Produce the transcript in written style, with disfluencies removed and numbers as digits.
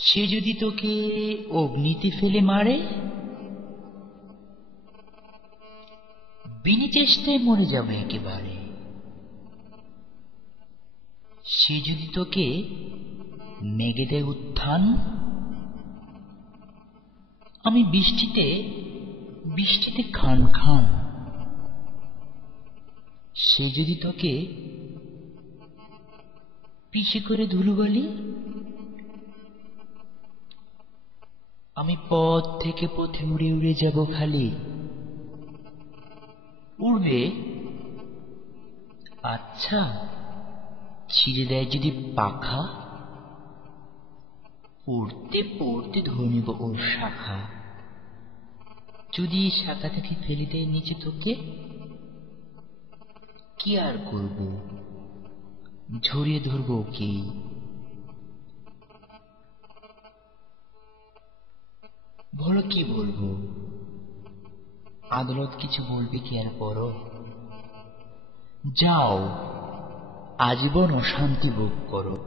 সে যদি তোকে অগ্নিতে ফেলে মারে, বিনি চেষ্টায় মরে যাবে একেবারে। সে যদি তোকে মেঘে দেয় উত্থান, আমি বৃষ্টিতে বৃষ্টিতে খান খান। সে যদি তোকে পিষে করে ধুলোবালি, আমি পথ থেকে পথে উড়ে উড়ে যাব খালি। উড়বে, আচ্ছা, ছিঁড়ে দেয় যদি পাখা, পড়তে পড়তে ধরে নেব ওর শাখা। যদি শাখা থেকে ফেলে দেয় নিচে তোকে, কি আর করব, ঝরিয়ে ধরবো কি। বলো কি বলবো, আদালত কিছু বলবে কি আর পরো? যাও, আজীবন অশান্তি ভোগ করো।